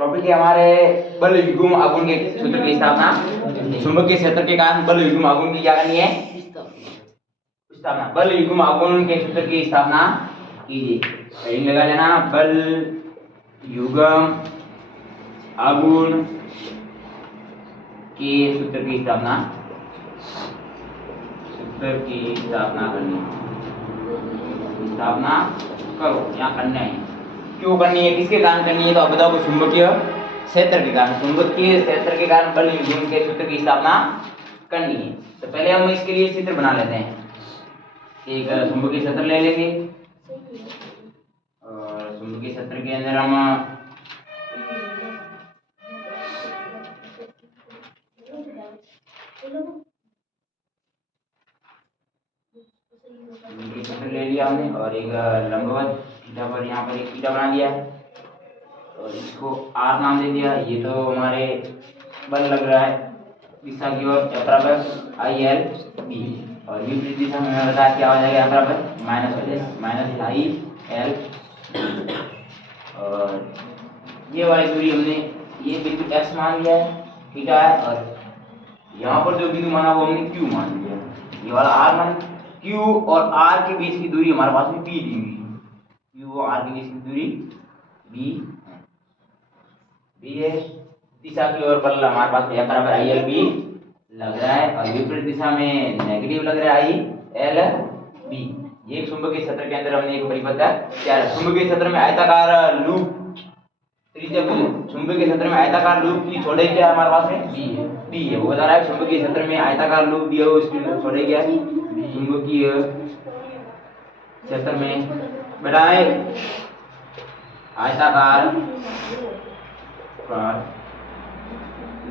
Topic है हमारे बल युग्म आघूर्ण के सूत्र की स्थापना। चुंबकीय क्षेत्र के कारण बल युग्म आघूर्ण की क्या करनी है? स्थापना। बल युग्म आघूर्ण के सूत्र की स्थापना कीजिए। हेडिंग लगा लेना, बल युग्म आघूर्ण के सूत्र की स्थापना। सूत्र की स्थापना करनी, स्थापना करो, यहाँ करना है। क्यों करनी है, किसके कारण करनी है? तो आप बताओ। चुंबकीय क्षेत्र के कारण, चुंबकीय क्षेत्र के कारण बल युग्म के सूत्र की स्थापना करनी है। तो पहले हम इसके लिए चित्र बना लेते हैं। एक चुंबकीय क्षेत्र ले लेंगे और चुंबकीय क्षेत्र के अंदर हम क्षेत्र ले लिया हमने और एक लंबवत थीटा पर यहाँ पर एक थीटा बना दिया है और इसको आर नाम दे दिया। ये तो हमारे बल लग रहा है दिशा की ओर, बराबर आई एल बी, और विपरीत दिशा में हमें बताया क्या हो जाएगा, बराबर माइनस आई एल। और ये वाली दूरी हमने ये बिंदु एक्स मान लिया है, थीटा है, और यहाँ पर जो बिंदु माना वो हमने क्यू मान लिया। ये वाला आर मान, क्यू और आर के बीच की दूरी हमारे पास में बी दी हुई है। क्यू और आर के बीच की दूरी बी है। दिशा की ओर बल हमारे पास है बराबर आई एल बी लग रहा है और विपरीत दिशा में नेगेटिव लग रहा है आई एल बी। ये एक चुंबकीय क्षेत्र के अंदर हमने एक परिपथ क्या है, चुंबकीय क्षेत्र में आयताकार लूप त्रिज्या, चुंबकीय क्षेत्र में आयताकार लूप की चौड़ाई क्या है हमारे पास में? बी है। वो बता रहा है चुंबकीय क्षेत्र में आयताकार लूप दिया हो, उसकी चौड़ाई क्या है? चुंबकीय क्षेत्र में बनाए आयताकार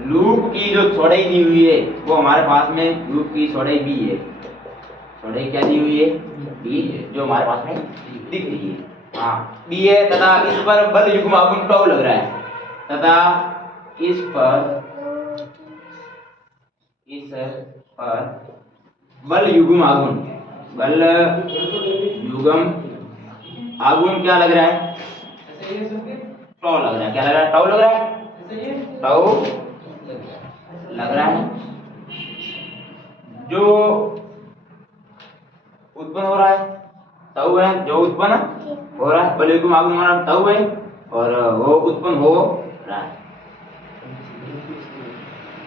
लूप की जो चौड़ाई दी हुई है वो हमारे पास में लूप की चौड़ाई बी है। चौड़ाई क्या दी हुई है? बी, जो हमारे पास में दिख रही है, हाँ बी है। तथा इस पर बल युग्म आघूर्ण टॉ लग रहा है, तथा इस पर बल युग्म आघूर्ण, बल युग्म आघूर्ण क्या लग रहा है? टॉ लग रहा है। क्या लग रहा है? टॉ लग रहा है, टॉ लग रहा है। जो उत्पन्न हो रहा है टॉ है, जो उत्पन्न हो रहा है बल युग्म आघूर्ण हमारा टॉ है और वो उत्पन्न हो रहा है।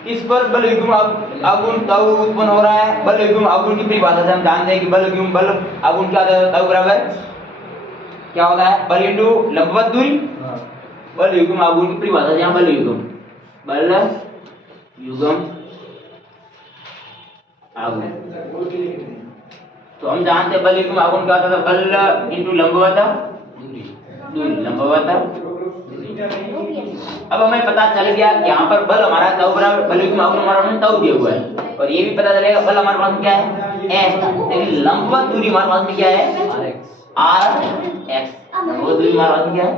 इस पर बल युग्म आघूर्ण टॉ उत्पन्न हो रहा है। बल युग्म आघूर्ण की परिभाषा से हम जानते हैं कि बल युग्म बल आघूर्ण क्या होता है? टॉ बराबर क्या होता है? बल इंटू लंबवत दूरी। बल युग्म आघूर्ण की परिभाषा यहाँ बल युग्म आघूर्ण, तो हम जानते हैं बल युग्म आघूर्ण क्या होता है? बल इंटू लंबवत दूरी, लंबवत। अब हमें पता चल गया कि यहाँ पर बल हमारा टॉ बराबर बल युग्म आघूर्ण हमारा टॉ दिया हुआ है, और ये भी पता चलेगा बल हमारे पास में क्या है? एस। लेकिन लंबवत दूरी हमारे पास में क्या है? R X. लंबवत दूरी हमारे पास में क्या है?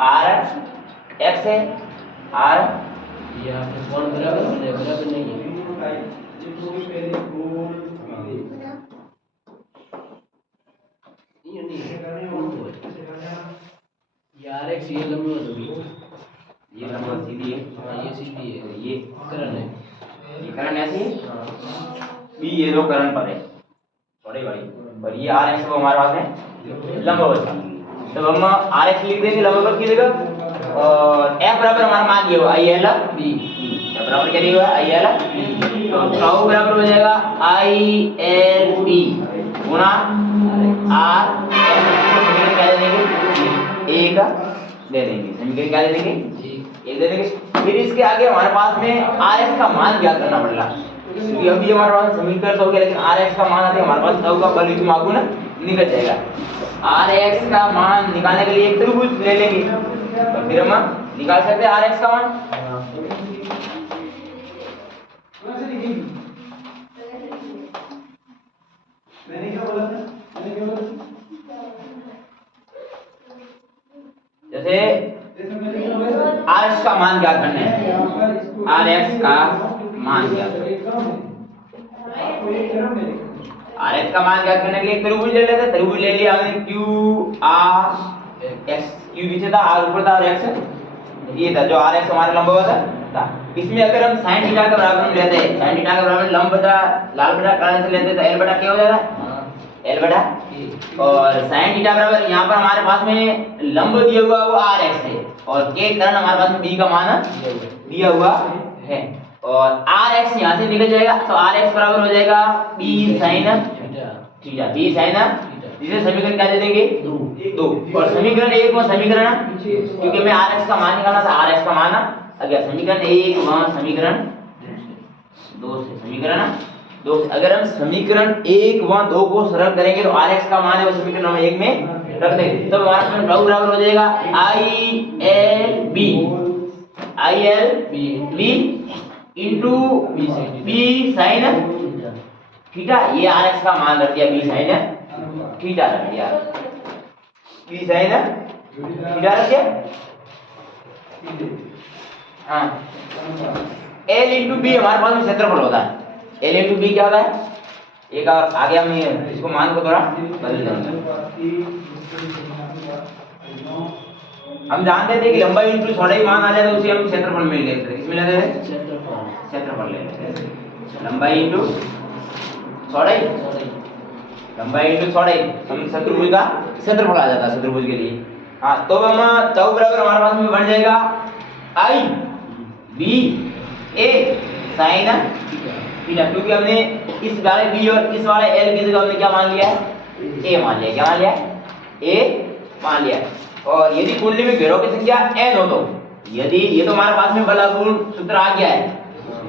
आर एक्स है। आर ये आपके कोण बराबर नहीं है। ये आर एक्स ये लंबवत होगी, ये लंबवत सीधी है, ये सीधी है, ये करण है, ये करण ऐसी है, बी ये दो करण पर है थोड़े भाई, और ये आर एक्स वो हमारे पास है लंबवत। तो हम आर एक्स लिख देंगे लंबवत की जगह, और एफ बराबर हमारा मान दिया आई एल बी। एफ बराबर क्या दिया हुआ है? I L B. तो टॉ बराबर हो जाएगा आई एल बी गुणा आर एक्स। क्या दे देंगे? एक दे देंगे। समीकरण क्या दे देंगे? एक दे देंगे। फिर इसके आगे हमारे पास में आर एक्स का मान ज्ञात करना पड़ेगा, क्योंकि अभी हमारे पास समीकरण तो हो गया, लेकिन आर एक्स का मान आते हमारे पास टॉ का बल युग्म आघूर्ण निकल जाएगा। आर एक्स का मान निकालने के लिए एक त्रिभुज ले लेंगे, तो फिर हम निकाल सकते हैं आर एक्स का मान। जैसे आर एक्स का मान ज्ञात करना है, आर एक्स का मान ज्ञात आर एक्स का मान ज्ञात करने के लिए त्रिभुज ले लेते हैं। त्रिभुज ले लिया हमने क्यू आर एक्स, क्यू नीचे था, आर ऊपर था और एक्स ये था जो आर एक्स हमारा लंबवत था। इसमें अगर हम sin थीटा के बराबर में लेते हैं, sin थीटा के बराबर में लंब बटा लाल बटा काला से लेते हैं तो l बटा क्या हो जाता है, l बटा और sin थीटा बराबर यहाँ पर हमारे पास में लंब दिया हुआ वो आर एक्स है और के कारण हमारे पास में b का मान दिया हुआ है और आर एक्स यहाँ से निकल जाएगा तो आर एक्स बराबर हो जाएगा b sin theta, b sin जिसे समीकरण क्या दे देंगे 2 और समीकरण 1 में समीकरण क्योंकि मैं आर एक्स का मान निकालना था, आर एक्स का मान आ गया समीकरण 1 वहां समीकरण 2 से समीकरण 2 से अगर हम समीकरण 1 वहां 2 को सरल करेंगे तो आर एक्स का मान है वो समीकरण हम 1 में रख देंगे तो हमारा समीकरण बराबर हो जाएगा I L B into B sin theta. ये आर एक्स का मान रख दिया b sin थीटा रख दिया, b sin थीटा रख दिया। हाँ l इंटू बी हमारे पास में क्षेत्रफल होता है, l इंटू बी क्या होता है, एक और आगे हम इसको मान को थोड़ा बदल देंगे। हम जानते थे कि लंबाई इंटू चौड़ाई मान आ जाए तो उसे हम क्षेत्रफल में लेते थे, किसमें लेते थे, क्षेत्रफल ले लेते थे। लंबाई इंटू चौड़ाई, लंबाई इंटू चौड़ाई हम चतुर्भुज का क्षेत्रफल आ जाता है चतुर्भुज के लिए। हाँ तो हम तब बराबर हमारे पास में बन जाएगा आई बी ए sin थीटा क्योंकि हमने इस वाले बी और इस वाले एल की जगह हमने क्या मान लिया है, ए मान लिया, क्या मान लिया, ए मान लिया। और यदि कुंडली में घेरों की संख्या n हो तो यदि ये तो हमारे पास में बल आघूर्ण सूत्र आ गया है,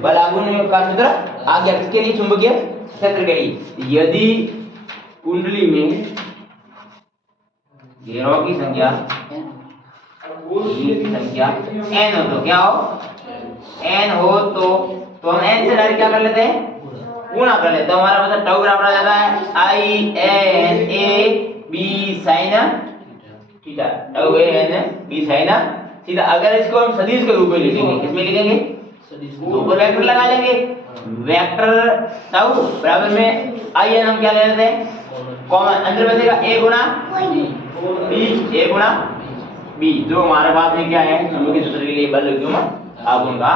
बल आघूर्ण का सूत्र आ गया किसके लिए, चुंबकीय क्षेत्र के लिए। यदि कुंडली में घेरों की संख्या n हो तो क्या हो, n हो तो हम n से डायरेक्ट क्या कर लेते हैं, गुणा कर लेते हैं। तो हमारा मतलब टाउ बराबर आ जाता है I N A B sin theta, tau A N B sin theta. अगर इसको हम सदिश के रूप में लिखेंगे, किसमें लिखेंगे, ऊपर वेक्टर लगा लेंगे, वेक्टर टाउ बराबर में आई एन हम क्या ले लेते हैं कॉमन, अंदर बचेगा a गुणा b, a गुणा b जो हमारे पास में क्या है चुंबकीय सूत्र के लिए बल आघूर्ण का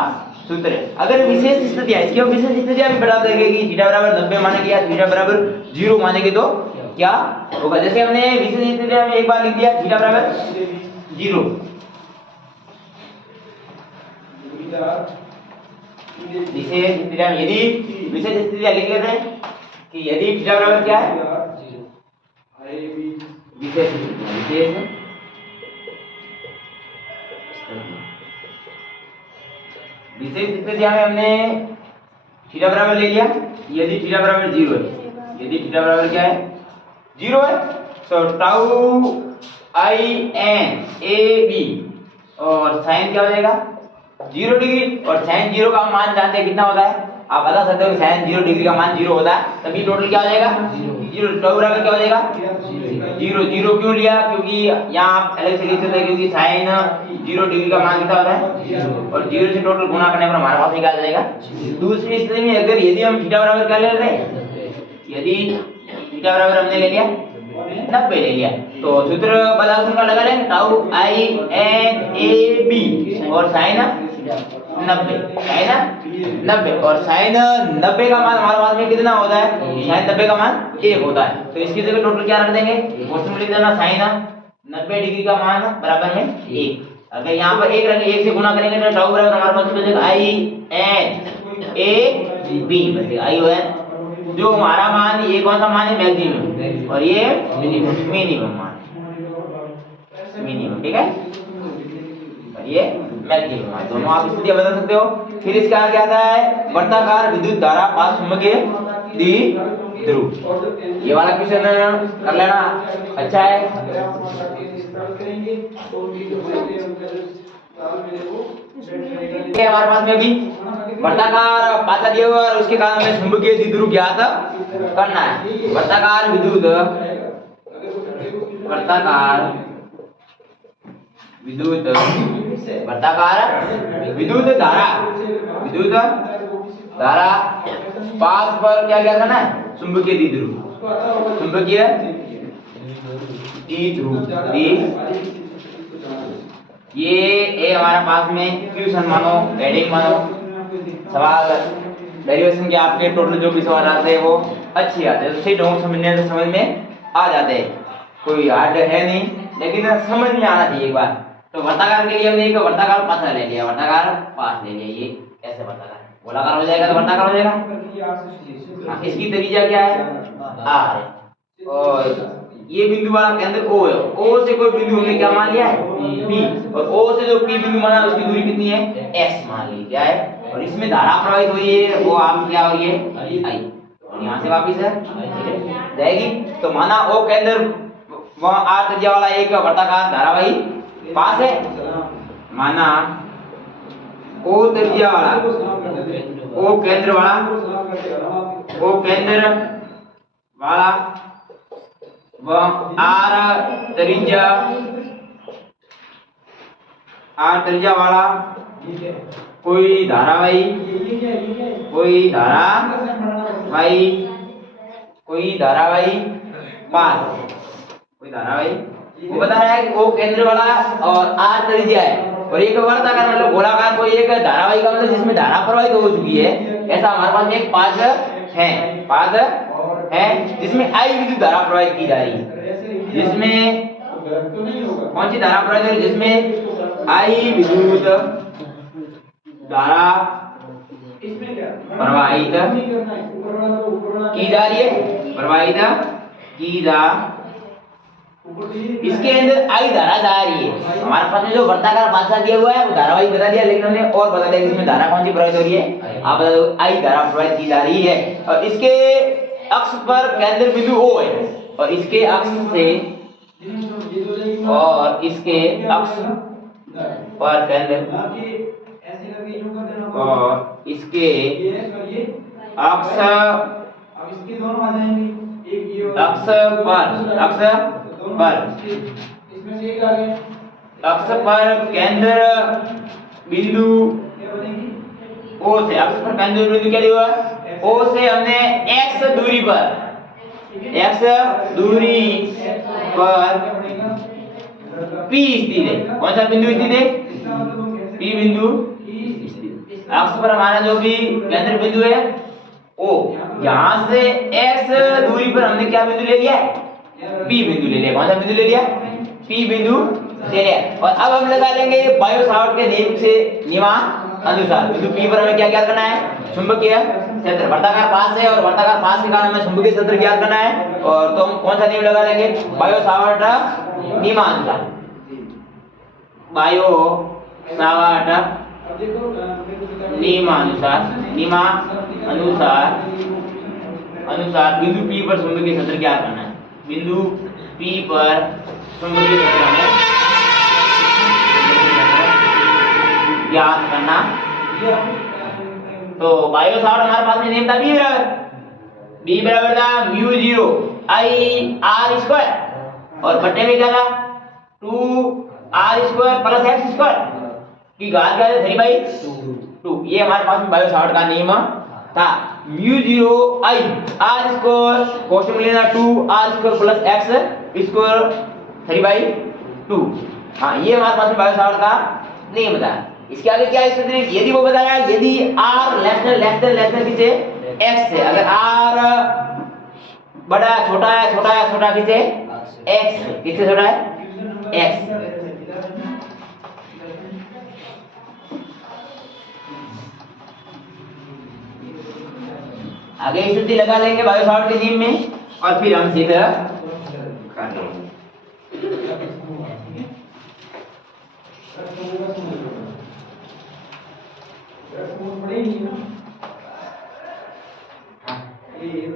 सूत्र है। अगर विशेष स्थिति है इसकी, विशेष स्थिति भी बता देंगे कि थीटा बराबर 90 मानेंगे या थीटा बराबर 0 मानेंगे तो क्या होगा। जैसे हमने विशेष स्थिति में एक बार लिख दिया थीटा बराबर 0, विशेष स्थिति में यदि विशेष स्थिति लिख लेते हैं कि यदि थीटा बराबर क्या है, विशेष विशेष विशेष स्थिति में हमने थीटा बराबर ले लिया, यदि थीटा बराबर 0 है, यदि थीटा बराबर क्या है 0 है तो tau I N A B और साइन क्या हो जाएगा 0 डिग्री और साइन 0 का मान जानते हैं कितना होता है, आप बता सकते हो कि साइन 0 डिग्री का मान 0 होता है, तभी टोटल क्या हो जाएगा 0। टाउ बराबर क्या हो जाएगा 0। 0 क्यों लिया, क्योंकि यहाँ आप अलग से लिख सकते हैं क्योंकि साइन 0 डिग्री का मान कितना होता है और 0 से टोटल गुणा करने पर हमारे पास निकाल जाएगा। दूसरी स्थिति में अगर यदि हम थीटा बराबर क्या ले रहे हैं, यदि थीटा बराबर हमने ले लिया 90 ले लिया तो सूत्र बल आघूर्ण का लगा लेंगे tau I N A B और साइन 90, साइन 90 और साइन 90 का मान हमारे पास में कितना होता है, साइन 90 का मान 1 होता है तो इसकी जगह टोटल क्या रख देंगे, क्वेश्चन में लिख देना साइन 90 डिग्री का मान बराबर में 1। अगर यहाँ पर 1 रखेंगे 1 से गुणा करेंगे तो टाउ बराबर हमारे पास बचेगा आई एन ए बी बचेगा आई एन, जो हमारा मान ये कौन सा मान है मैक्सिमम और ये मिनिमम मान, मिनिमम ठीक है, और ये मैक्सिमम मान, दोनों आप स्थितियां बदल सकते हो। फिर इसका आगे आता है वर्ताकार विद्युत धारा पास चुंबकीय द्विध्रुव, ये वाला क्वेश्चन कर लेना अच्छा है। हमारे पास में भी वर्ताकार पासा दिया हुआ और उसके कारण हमें चुंबकीय द्विध्रुव ज्ञात करना है। वर्ताकार विद्युत धारा पास पर क्या क्या करना है, चुंबकीय द्विध्रुव, चुंबकीय द्विध्रुव ये ए हमारा पास में क्वेश्चन मानो, हेडिंग मानो, सवाल डेरिवेशन के आपके टोटल जो भी सवाल आते हैं वो अच्छे आते हैं, तो सही ढंग से समझने से समझ में आ जाते हैं, कोई हार्ड है नहीं, लेकिन समझ में आना चाहिए एक बार। तो वर्ताकार के लिए हमने एक वर्ताकार पासा ले लिया, वर्ताकार पास ले लिया, ये ऐसे वर्ताकार, गोलाकार हो जाएगा तो वर्ताकार हो जाएगा। हाँ, इसकी त्रिज्या क्या है, आर है, और ये बिंदु वाला केंद्र O है, O से कोई बिंदु हमने क्या मान लिया है, P, और O से जो P बिंदु माना उसकी दूरी कितनी है, S मान ली, क्या है, और इसमें धारा प्रवाहित हुई है वो आप क्या हो रही है, I, और यहाँ से वापिस है जाएगी। तो माना O केंद्र वहाँ R त्रिज्या वाला एक वर्ताकार धारावाही पास है, माना O त्रिज्या वाला, O केंद्र वाला, O केंद्र वाला वह R त्रिज्या वाला कोई धारावाही पास, कोई धारावाही वो बता रहा है कि वो केंद्र वाला और R त्रिज्या है, और एक वर्ताकार मतलब गोलाकार कोई एक धारावाही का मतलब जिसमें धारा प्रवाहित हो चुकी है, ऐसा हमारे पास एक पास है जिसमें I विद्युत धारा प्रवाहित की जा रही है, जिसमें कौन सी धारा प्रवाहित हो रही है, जिसमें I विद्युत धारा प्रवाहित की जा रही है, इसके अंदर I धारा जा रही है। हमारे पास में जो वर्ताकार पासा दिया हुआ है वो धारावाही बता दिया, लेकिन हमने और बता दिया कि इसमें धारा कौन सी प्रवाहित हो रही है, आप बता दो I धारा प्रवाहित की जा रही है, और इसके अक्ष पर केंद्र बिंदु O है, और इसके अक्ष पर केंद्र, और इसके अक्ष पर केंद्र बिंदु O से, अक्ष पर केंद्र बिंदु क्या दिया हुआ है, O से हमने x दूरी पर P स्थित है, कौन सा बिंदु स्थित है, P बिंदु स्थित। अक्ष पर हमारा जो भी केंद्र बिंदु है O, यहाँ से x दूरी पर हमने क्या बिंदु ले लिया है, P बिंदु ले लिया, कौन सा बिंदु ले लिया, P बिंदु ले लिया। और अब हम लगा लेंगे बायो सावर्ट के नियम से अनुसार बिंदु P पर हमें क्या ज्ञात करना है, चुंबकीय क्षेत्र, वर्ताकार पास है और वर्ताकार पास के कारण हमें चुंबकीय क्षेत्र ज्ञात करना है, और तो हम कौन सा नियम लगा लेंगे, बायो सावर्ट नियमानुसार, बायो सावर्ट अनुसार बिंदु P पर चुंबकीय क्षेत्र ज्ञात करना है, बिंदु P पर चुंबकीय क्षेत्र हमें ज्ञात करना। तो बायो सावर्ट हमारे पास में नियम था B बराबर था म्यू 0 I R स्क्वायर, और बट्टे में क्या था 2R square plus x square की घात क्या है 3/2, ये हमारे पास में बायो सावर्ट का नियम था। म्यू 0 I R स्क्वायर कोष्टक में लेना 2R square plus x square 3/2, हाँ ये हमारे पास में बायो सावर्ट का नियम था। इसके आगे क्या स्थिति है, यदि वो बताया यदि R लेस किसे x से, अगर R बड़ा छोटा किसे x से, किससे छोटा है x, आगे स्थिति लगा लेंगे बायो सावर्ट के नियम में, और फिर हम सीधा कर लेंगे।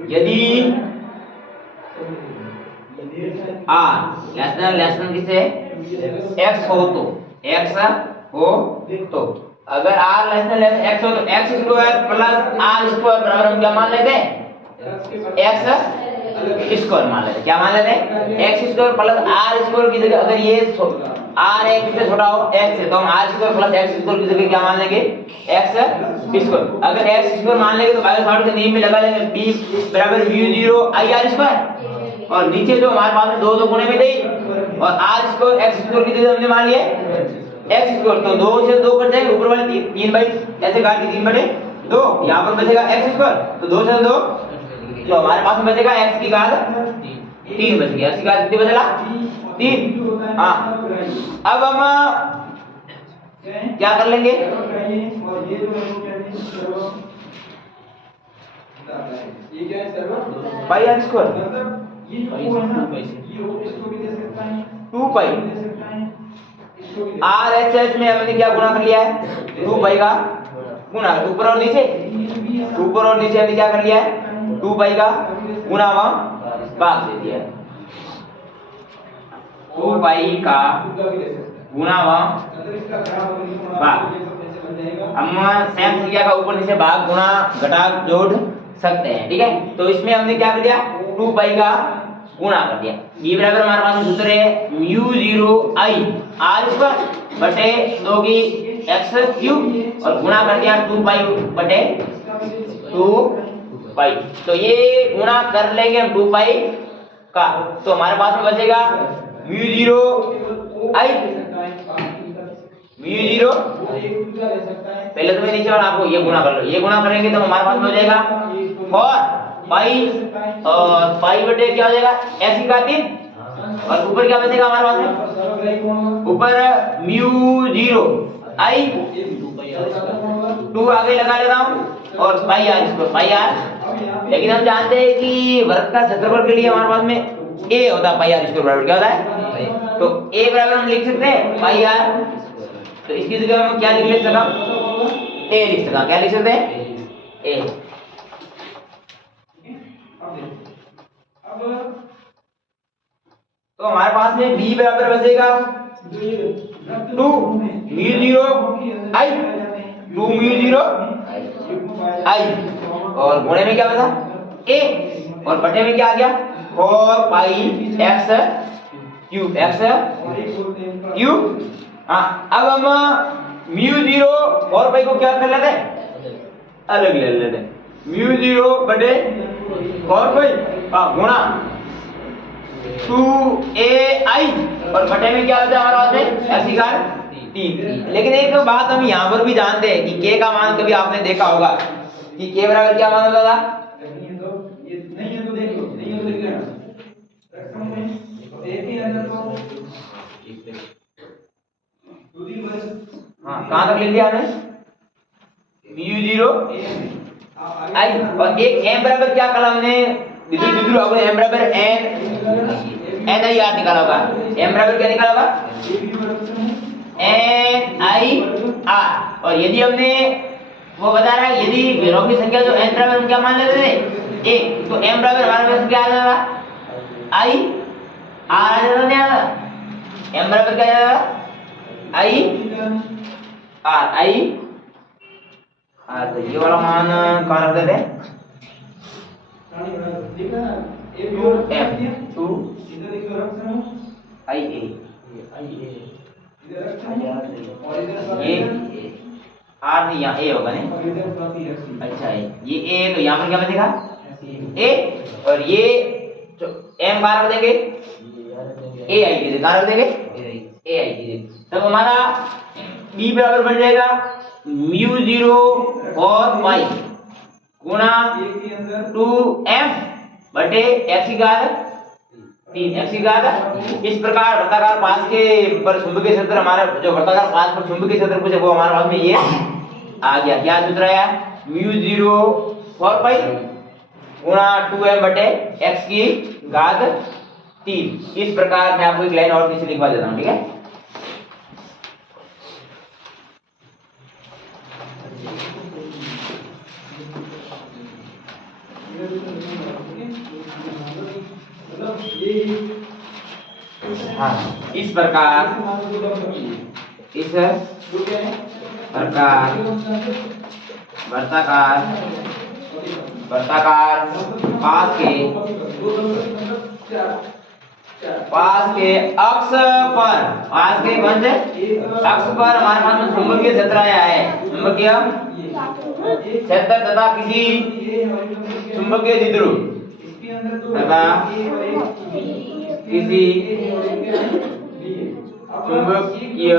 यदि R लेस देन किसे x हो तो अगर R लेस देन x हो तो x square plus R square बराबर हम क्या मान लेते हैं, x स्क्वायर मान लेते हैं, क्या मान लेते हैं, x square plus R square की जगह अगर ये R एक से छोटा हो x से तो हम R square plus x square की जगह क्या मान लेंगे, x स्क्वायर। अगर x स्क्वायर मान लेंगे तो बायो सावर्ट के नियम में लगा लेंगे B बराबर म्यू 0 I R स्क्वायर, और नीचे जो हमारे पास में दो गुणे में थे और R स्क्वायर x स्क्वायर की जगह हमने मान लिया एक्स स्क्वायर, तो 2 से 2 कट जाएगा, ऊपर वाले 3 बाई ऐसे काट के 3/2, यहाँ पर बचेगा एक्स स्क्वायर, तो 2 से 2, तो हमारे पास में बचेगा एक्स की घात 3 बच गया। एक्स की घात कितनी बचेगा 3। हाँ, अब हम क्या कर लेंगे, pi r square 2 pi r h h में हमने क्या गुणा कर लिया है, 2 पाई का गुणा, ऊपर और नीचे, ऊपर और नीचे हमने क्या कर लिया है, 2 पाई का गुणा भाग दे दिया है, 2 पाई का गुणा भाग। हम सेम संख्या का ऊपर नीचे भाग गुणा घटा जोड़ सकते हैं, ठीक है। तो इसमें हमने क्या कर दिया, 2 पाई का गुणा कर दिया। ये बराबर हमारे पास सूत्र है म्यू 0 आई आर स्क्वायर बटे 2 की एक्स क्यूब और गुणा कर दिया 2 पाई बटे 2 पाई। तो ये गुणा कर लेंगे हम 2 पाई का, तो हमारे पास में बचेगा म्यू 0 आई म्यू 0, पहले तो मैं नीचे वाला आपको ये गुणा कर लो, ये गुणा करेंगे तो हमारे पास में हो जाएगा 4 पाई और पाई बटे क्या हो जाएगा एक्स की घात 3 और ऊपर क्या बचेगा हमारे पास में, ऊपर म्यू 0 आई 2 आगे लगा लेता हूं और पाई आर स्क्वायर पाई आर। लेकिन हम जानते हैं कि वर्ग का क्षेत्रफल के लिए हमारे पास में a होता है, पाई आर स्क्वायर बराबर क्या होता है, तो a बराबर हम लिख सकते हैं पाई आर, तो इसकी जगह हम क्या लिख सकते हैं, a लिख सकते हैं, क्या लिख सकते हैं a। तो हमारे पास में b बराबर बचेगा 2 म्यू 0 आई 2 म्यू 0 आई और गुणे में क्या बचा a और बटे में क्या आ गया 4 पाई एक्स क्यूब एक्स क्यूब। हाँ, अब हम म्यू 0 4 पाई को क्या कर लेते हैं, अलग ले लेते हैं, म्यू 0 बटे 4 पाई गुणा 2ai और बटे में क्या होता है हमारे पास में एक्स की घात 3। लेकिन एक बात हम यहाँ पर भी जानते हैं कि k का मान कभी आपने देखा होगा कि k बराबर क्या मान होता था, हाँ कहाँ तक लिख दिया हमने म्यू 0 आई और एक m बराबर क्या कला हमने विद्युत विद्युत आपको m बराबर n आई आर निकाला होगा, m बराबर क्या निकाला होगा n आई आर। और यदि हमने वो बता रहा है यदि घेरों की संख्या जो n बराबर हम क्या मान लेते थे 1, तो m बराबर हमारे पास क्या आ जाएगा आई आर आ जाता है, m बराबर क्या आ जाएगा आई आर आई आर। तो ये वाला मान कहाँ रख देते हैं 2 आई ए, ये आर नहीं यहाँ ए होगा नहीं, अच्छा है ये ए, तो यहाँ पर क्या बचेगा ए और ये एम कहाँ रख देंगे ए आई की जगह, कहाँ रख देंगे ए आई की जगह। तब हमारा बी बराबर बन जाएगा म्यू 0 और पाई गुणा 2m बटे एक्स की घात 3 एक्स की घात। इस प्रकार वृत्ताकार पास के पर चुंबकीय क्षेत्र हमारा जो वृत्ताकार पास पर चुंबकीय क्षेत्र पूछे वो हमारे पास में ये आ गया। क्या सूत्र आया म्यू 0 4 पाई गुणा 2m बटे एक्स की घात 3। इस प्रकार मैं आपको एक लाइन और नीचे लिखवा देता हूँ, ठीक है। हाँ, इस प्रकार वृत्ताकार पास के अक्ष पर हमारे पास में चुंबकीय क्षेत्र आया है, चुंबकीय क्षेत्र तथा किसी चुंबकीय द्विध्रुव तथा किसी चुंबकीय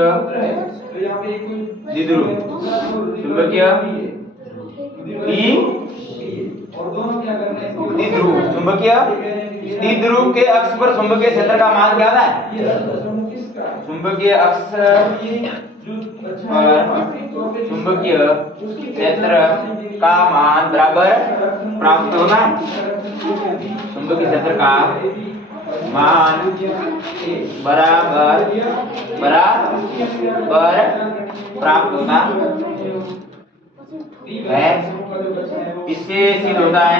द्विध्रुव चुंबकीय द्विध्रुव चुंबकीय द्विध्रुव के अक्ष पर चुंबकीय क्षेत्र का मान क्या होता है? चुंबकीय अक्ष पर चुंबकीय क्षेत्र का मान बराबर प्राप्त होगा। चुंबकीय क्षेत्र का मान बराबर प्राप्त होता है। इससे सिद्ध होता है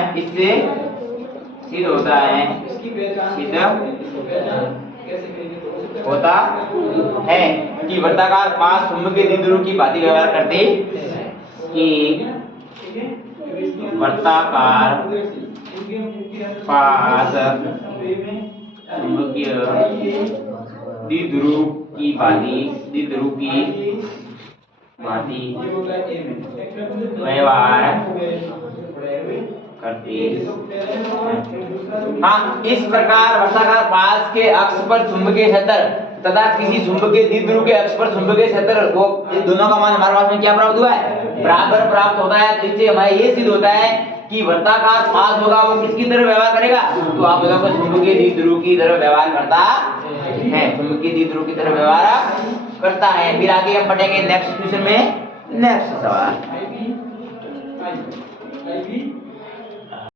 कि वर्ताकार पास चुंबकीय द्विध्रुव की भांति व्यवहार करते वर्ताकार पास चुंबकीय द्विध्रुव की भांति व्यवहार करते हैं। हाँ, इस प्रकार वर्ताकार पास के अक्ष पर चुंबकीय क्षेत्र तथा किसी चुंबकीय द्विध्रुव के अक्ष पर चुंबकीय क्षेत्र वो इन दोनों का मान हमारे पास में क्या प्राप्त हुआ है? बराबर प्राप्त होता है। तो इससे हमारे ये सिद्ध होता है कि वर्ताकार पास होगा वो किसकी तरह व्यवहार करेगा? तो आप बताओ चुंबकीय द्विध्रुव की तरह व्यवहार करता है। चुंबकीय द्विध्रुव की तरह व्यवहार करता है। फिर आगे हम पढ़ेंगे नेक्स्ट क्वेश्चन में नेक्स्ट सवाल।